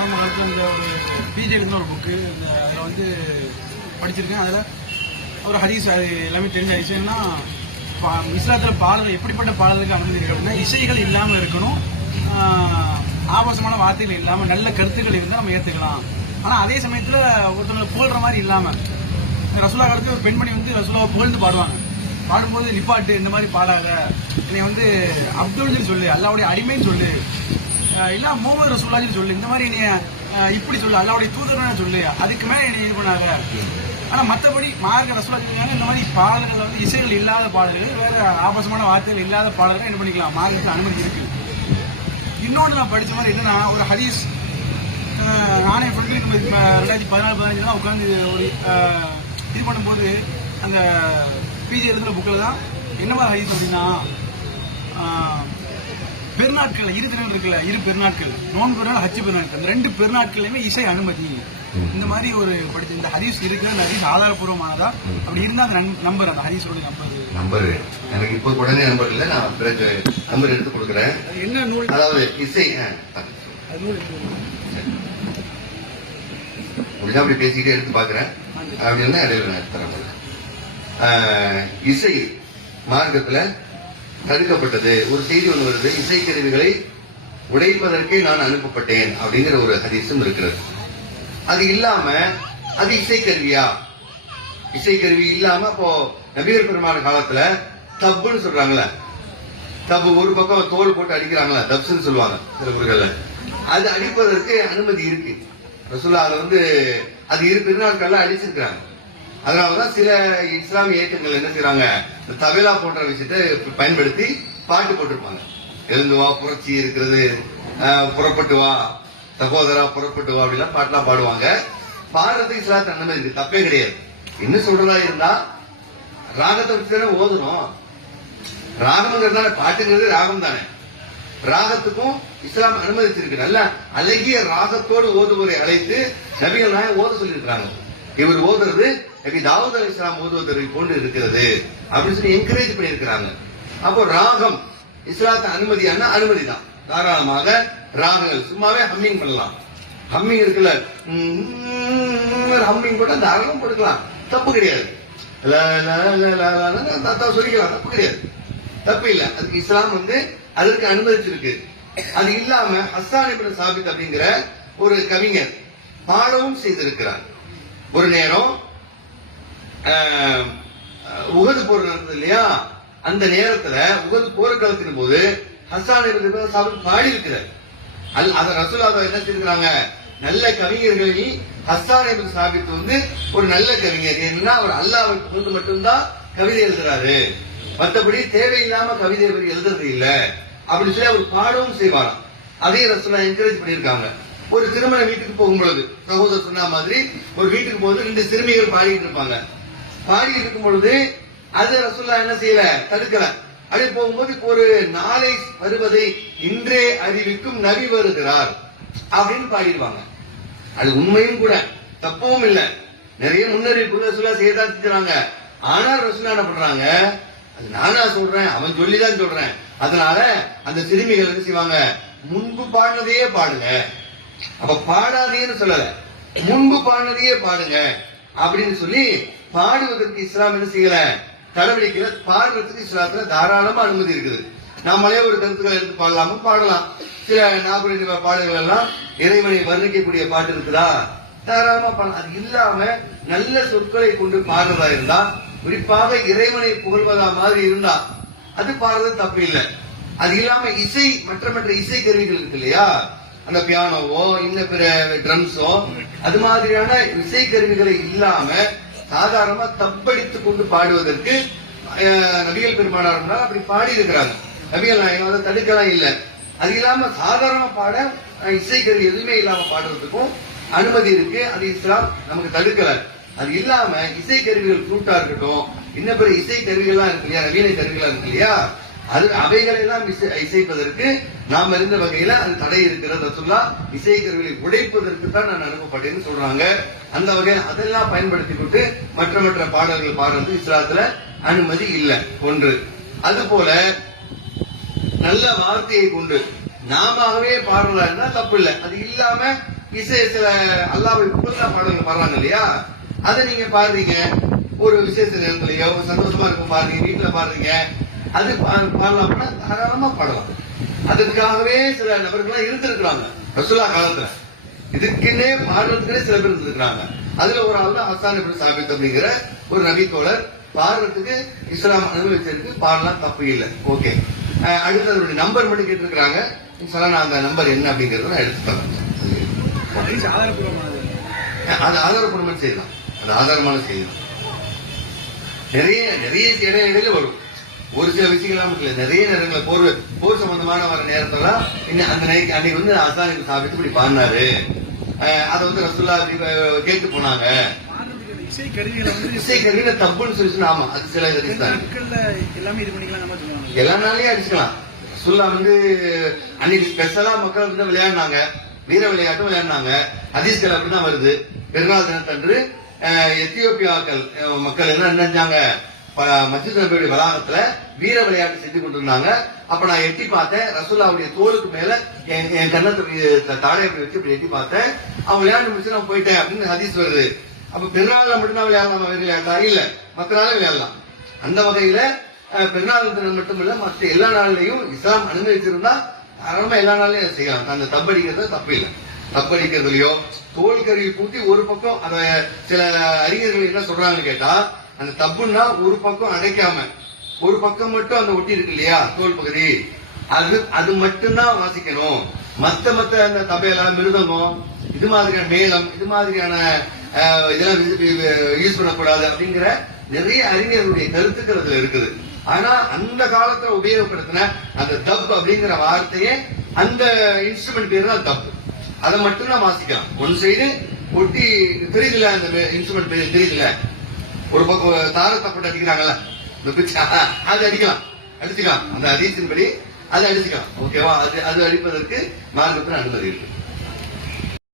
ஆரம்ப காலத்தில் இந்த ஒரு பிஜேன்னு ஒரு புக்கு அதில் வந்து படிச்சிருக்கேன். அதில் ஒரு ஹதீஸ், அது எல்லாமே தெரிஞ்ச ஹதீஸ்னா இஸ்லாத்தில் பாடல்கள் எப்படிப்பட்ட பாடல்களுக்கு அமைந்திருக்கு அப்படின்னா இசைகள் இல்லாமல் இருக்கணும், ஆபாசமான வார்த்தைகள் இல்லாமல் நல்ல கருத்துக்கள் இருந்தால் நம்ம ஏற்றுக்கலாம். ஆனால் அதே சமயத்தில் ஒருத்தவங்களை புகழ்ற மாதிரி இல்லாமல், ரசூலா காலத்தில் ஒரு பெண்மணி வந்து ரசூலாவை புகழ்ந்து பாடுவாங்க. பாடும்போது நிப்பாட்டு, இந்த மாதிரி பாடாத, என்னை வந்து அப்துல்னு சொல்லு, அல்லாவுடைய அடிமைன்னு சொல்லு, இல்ல முகமது ரசூலுல்லாஹ்னு சொல்லு, இந்த மாதிரி நீ இப்படி சொல்லு, அல்லாஹ்வுடைய தூதரான சொல்லு, அதுக்கு மேல நீ இது பண்ணாத. ஆனா மற்றபடி மார்க்க ரசூலுல்லாஹ் சொல்றாங்க, இந்த மாதிரி பாடல்கள் வந்து இசைகள் இல்லாத பாடல்கள், வேற ஆபாசமான வார்த்தைகள் இல்லாத பாடல்கள் என்ன பண்ணிக்கலாம், மார்க்கத்துக்கு அனுமதி இருக்கு. இன்னொன்று நான் படிச்ச மாதிரி என்னன்னா, ஒரு ஹதீஸ் நானே சொல்லி 2014-15 உட்காந்து ஒரு இது பண்ணும்போது அந்த பிஜி எழுதுற புக்கில் தான் என்ன மாதிரி ஹதீஸ் அப்படின்னா, பெருநாட்கள் இரு தினம் இருக்குல்ல, இரு பெருநாட்கள், நோன்பு பெருநாள், ஹஜ் பெருநாட்கள், அந்த 2 பெருநாட்களையுமே இசை அனுமதி. இந்த மாதிரி ஒரு படிச்ச இந்த ஹதீஸ் இருக்கு. அந்த ஹதீஸ் ஆதாரப்பூர்வமானதா? அப்படி இருந்தா அந்த நம்பர், அந்த ஹதீஸோட நம்பர் எனக்கு இப்ப உடனே நம்பர் இல்ல, நான் பிறகு நம்பர் எடுத்து கொடுக்குறேன். என்ன நூல்? அதாவது இசை முடிஞ்சா அப்படி பேசிக்கிட்டே எடுத்து பாக்குறேன். அப்படின்னா இடையில நான் தரேன். இசை மார்க்கத்துல தடுக்கப்பட்டது. ஒரு செய்தி ஒன்று வருது, இசைக்கருவிகளை உடைப்பதற்கே நான் அனுப்பப்பட்டேன் அப்படிங்கிற ஒரு ஹதீஸும் இருக்கிறது. அது இல்லாம அது இசைக்கருவியா? இசைக்கருவி இல்லாம இப்போ நபிகள் பெருமான காலத்துல தப்புன்னு சொல்றாங்களே, தப்பு ஒரு பக்கம் தோல் போட்டு அடிக்கிறாங்களா, தப்ஸ்ன்னு சொல்லுவாங்க சில ஊர்கள்ல, அது அடிப்பதற்கு அனுமதி இருக்கு. ரசூலுல்லாஹ் அதை வந்து அது இரு பெருநாட்கள்ல அடிச்சிருக்கிறாங்க. அதனாலதான் சில இஸ்லாமிய இயக்கங்கள் என்ன செய்யறாங்க, தபேலா போன்ற விஷயத்தை பயன்படுத்தி பாட்டு போட்டிருப்பாங்க. எழுந்து வா, புரட்சி இருக்கிறது, புறப்பட்டு வா சகோதரா, புறப்பட்டு வா, அப்படிலாம் பாட்டுலாம் பாடுவாங்க. பாடுறதுக்கு இஸ்லாத்து அனுமதி இருக்கு, தப்பே கிடையாது. என்ன சொல்றதா இருந்தா ராகத்தை வச்சுதானே ஓதணும். ராகம்ங்கிறது பாட்டுங்கிறது ராகம் தானே. ராகத்துக்கும் இஸ்லாம் அனுமதிச்சிருக்கு. நல்ல அழகிய ராகத்தோடு ஓதுவரை அழைத்து நபிகள் நாயகம் ஓத சொல்லியிருக்கிறாங்க. இவர் ஓதுறது நபி தாவூத் அலைஹிஸ்ஸலாம் ஓதுவதை போன்று இருக்கிறது அப்படின்னு சொல்லி என்கரேஜ் பண்ணியிருக்கிறாங்க. அப்போ ராகம் இஸ்லாத்து அனுமதியான அனுமதி தான். தாராளமாக ராகங்கள் சும்மாவே ஹம்மிங் பண்ணலாம். ஹம்மிங் இருக்குல்ல, ஹம்மிங் போட்டு அந்த அரகம் போட்டுக்கலாம், தப்பு கிடையாது. சொல்லிக்கலாம், தப்பு கிடையாது, தப்பு இல்ல. அதுக்கு இஸ்லாம் வந்து அதற்கு அனுமதிச்சிருக்கு. அது இல்லாம ஹஸ்ஸான் இப்னு சாபித் அப்படிங்கிற ஒரு கவிஞர் பாடவும் செய்திருக்கிறார். ஒரு நேரம் உஹது போர் நடந்தது இல்லையா, அந்த நேரத்துல உஹது போர்க்களத்தின் போது ஹஸ்ஸான் இப்னு சாபித் பாடி இருக்கிறார். அத ரசூலுல்லாஹ் என்ன செய்யறாங்க, நல்ல கவிஞர்களில் ஹஸ்ஸான் இப்னு சாபித் வந்து ஒரு நல்ல கவிஞர். ஏன்னா அவர் அல்லாஹ்வை புகழ்ந்து மட்டும்தான் கவிதை எழுதுறாரு, மற்றபடி தேவையில்லாம கவிதை எழுதுறது இல்ல அப்படின்னு சொல்லி அவர் பாடவும் செய்வாராம். அதே ரசூலுல்லாஹ் என்கரேஜ் பண்ணியிருக்காங்க. ஒரு திருமண வீட்டுக்கு போகும்பொழுது சகோதரர் சொன்ன மாதிரி ஒரு வீட்டுக்கு போது 2 சிறுமிகள் பாடிட்டு இருப்பாங்க. பாடிட்டு இருக்கும் பொழுது அது ரசூலுல்லாஹ் என்ன செய்யல, தடுக்கல. அப்படி போகும்போது ஒரு நாளை வருவதை இன்றே அறிவிக்கும் நபி வருகிறார் அப்படின்னு பாடிடுவாங்க. அது உண்மையும் கூட, தப்பவும் இல்லை. நிறைய முன்னறிவிப்பு ரசூலுல்லாஹ் செய்யதான் செஞ்சாங்க. ஆனால் ரசூலுல்லாஹ் என்ன பண்றாங்க, அது நானா சொல்றேன், அவன் சொல்லிதான் சொல்றேன். அதனால அந்த சிறுமிகள் என்ன செய்வாங்க, முன்பு பாடினதையே பாடுங்க. அப்ப பாடாதேன்னு சொல்லல, முன்பு பாடினதையே பாடுங்க அப்படின்னு சொல்லி பாடுவதற்கு இஸ்லாம் என்ன செய்யல, தடவிடிக்கிற. பாடுறதுக்கு இஸ்லாத்துல தாராளமா அனுமதி இருக்குது. நாமளே ஒரு கருத்துக்களை எடுத்து பாடலாமும் பாடலாம். சில நாகரிக பாடல்கள் எல்லாம் இறைவனை வர்ணிக்கக்கூடிய பாட்டு இருக்குதா, தாராளமா பாடலாம். அது இல்லாம நல்ல சொற்களை கொண்டு பாடுறதா இருந்தா, குறிப்பாக இறைவனை புகழ்வதா மாதிரி இருந்தா அது பாடுறது தப்பு இல்லை. அது இல்லாம இசை மற்ற இசை கருவிகள் இருக்கு இல்லையா, அந்த பியானோவோ இன்ன பிற ட்ரம்ஸோ, அது மாதிரியான இசை கருவிகளை இல்லாம சாதாரணமா தப்படித்துக் கொண்டு பாடுவதற்கு நபிகள் பெருமானார் அப்படி பாடி இருக்கிறாங்க. நபிகள் நாயகம் அதை தடுக்கலாம் இல்லை. அது இல்லாம சாதாரண பாட இசைக்கருவி எதுவுமே இல்லாம பாடுறதுக்கும் அனுமதி இருக்கு. அது இஸ்லாம் நமக்கு தடுக்கல. அது இல்லாம இசைக்கருவிகள் ஃப்ளூட்டா இருக்கட்டும், இன்ன பிற இசை கருவிகள்லாம் இருக்கு இல்லையா, நவீன கருவிகள் இருக்கு இல்லையா, அது அவைகளை எல்லாம் இசைப்பதற்கு நாம் இருந்த வகையில அது தடை இருக்கிறது. ரசூலுல்லாஹ் இசை கருவிகளை உடைப்பதற்கு தான் நான் அனுப்பப்பட்டேன்னு சொல்றாங்க. அந்த வகையில் அதெல்லாம் பயன்படுத்தி கொண்டு மற்ற பாடல்கள் பாடுறது இஸ்லாத்துல அனுமதி இல்லை. ஒன்று. அது போல நல்ல வார்த்தையை கொண்டு நாமவே பாடுறதா இருந்தா தப்பு இல்லை. அது இல்லாம சில அல்லாஹ்வை புகழ்ந்தா பாடல்கள் பாடுறாங்க இல்லையா, அதை நீங்க பாடுறீங்க. ஒரு விசேஷ நேரத்திலயோ சந்தோஷமா இருக்கும் பாடுறீங்க, வீட்டுல பாடுறீங்க, அது பாடலாம்னா தாராளமா பாடலாம். அதற்காகவே சில நபர்கள்லாம் இருந்திருக்கிறாங்க ரசூலா காலத்துல. இதுக்குன்னே பாடுறதுக்குன்னே சில பேர் இருந்திருக்கிறாங்க. அதுல ஒரு ஆள் தான் ஹஸ்ஸான் இப்னு சாபித் அப்படிங்கிற ஒரு நபி தோழர். பாடுறதுக்கு இஸ்லாம் அனுமதிச்சிருக்கு, பாடலாம், தப்பு இல்லை. ஓகே, அடுத்து அதனுடைய நம்பர் மட்டும் கேட்டிருக்கிறாங்க. நான் அந்த நம்பர் என்ன அப்படிங்கறத நான் எடுத்து தரேன். அது ஆதாரப்பூர்வமான செய்யலாம், அது ஆதாரமான செய்யலாம். நிறைய நிறைய இடையில வரும். ஒரு சில விஷயங்கள்லாம் இல்ல, நிறைய நேரங்களில் போர் சம்பந்தமான வர நேரத்துல அந்த அன்னைக்கு வந்து ஹஸ்ஸான் இப்னு சாபித் இப்படி பாடினாரு, அதை வந்து ரசூலுல்லாஹ் கேட்டு போனாங்க. இசை கருவியில தப்புன்னு சொல்லி, ஆமா, அது சில எல்லாமே இது பண்ணிக்கலாம், எல்லா நாளையும் அடிச்சுக்கலாம். ரசூலுல்லாஹ் வந்து அன்னைக்கு ஸ்பெஷலா மக்கள் வந்து விளையாடினாங்க, வீர விளையாட்டும் விளையாடினாங்க. ஹதீஸ்கள் அப்படிதான் வருது. பெருநாள் தினத்தன்று எத்தியோப்பியாக்கள் மக்கள் என்ன நினைச்சாங்க, மஸ்ஜித் நபியுடைய வளாகத்துல வீர விளையாட்டு செஞ்சு கொண்டிருந்தாங்க. அப்ப நான் எட்டி பார்த்தேன், ரசூலுல்லாஹ்வுடைய தோலுக்கு மேல என் கண்ணத்தை தாடை அப்படி வச்சு இப்படி எட்டி பார்த்தேன். அவன் விளையாண்டு முடிச்சு நான் போயிட்டேன் அப்படின்னு ஹதீஸ் வருது. அப்ப பெருநாள்ல மட்டும்தான் விளையாடலாம், விளையாட்டா இல்ல, மற்ற நாளும் விளையாடலாம். அந்த வகையில பெருநாள் தினம் மட்டும் இல்ல, மற்ற எல்லா நாள்லயும் இஸ்லாம் அனுமதிச்சிருந்தா தாராளமா எல்லா நாள்லயும் செய்யலாம். அந்த தப்படிக்கிறது தப்பு இல்லை. தப்படிக்கிறதுலயோ தோல் கருவி கூட்டி ஒரு பக்கம், அத சில அறிஞர்கள் என்ன சொல்றாங்கன்னு கேட்டா, அந்த தப்புன்னா ஒரு பக்கம் அடைக்காம ஒரு பக்கம் மட்டும் அந்த ஒட்டி இருக்கு இல்லையா தோல் பகுதி, அது மட்டும்தான் வாசிக்கணும். மத்த அந்த தபேலா, மிருதங்கம், இது மாதிரியான மேளம், இது மாதிரியான இதெல்லாம் யூஸ் பண்ணக்கூடாது அப்படிங்கிற நிறைய அறிஞர்களுடைய கருத்துக்கள் அதுல இருக்குது. ஆனா அந்த காலத்துல உபயோகப்படுத்தின அந்த தப் அப்படிங்கிற வார்த்தையே அந்த இன்ஸ்ட்ருமெண்ட் பேர் தான் தப்பு. அதை மட்டும்தான் வாசிக்கலாம். ஒன் சைடு ஒட்டி தெரியுதுல, அந்த இன்ஸ்ட்ருமெண்ட் பேர் தெரியுதுல, ஒரு பக்கம் தாரத்தை போட்டு அடிக்கிறாங்கல்ல, அது அடிச்சுக்கலாம். அந்த ஹதீஸின்படி அதை அடிச்சுக்கலாம். ஓகேவா? அது அடிப்பதற்கு மார்க்கத்தில் அனுமதி இருக்கு.